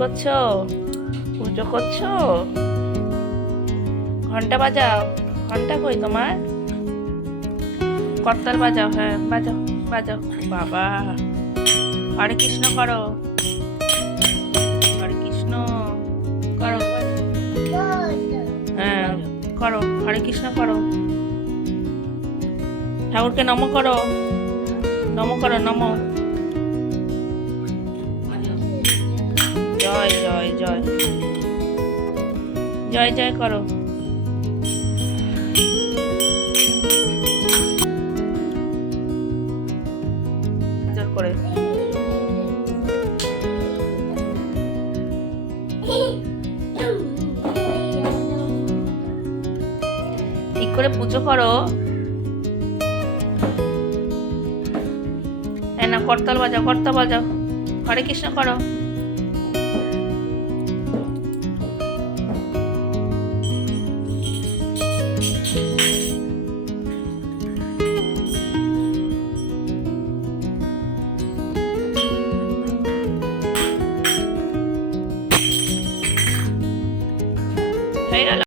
করছো? পুজো করছো? ঘন্টা বাজাও। ঘন্টা কই তোমার? করতাল বাজাও, হ্যাঁ বাজাও বাজাও। বাবা, হরে কৃষ্ণ করো, হরে কৃষ্ণ করো। হ্যাঁ করো, হরে কৃষ্ণ করো। ঠাকুরকে নম করো, নম করো, নম। জয় জয় জয় জয় জয় করো। জোর করে ঠিক করে পুজো করো। হ্যাঁ না, করতাল বাজাও, করতাল বাজাও, হরে কৃষ্ণ করো। হয়ে গেল।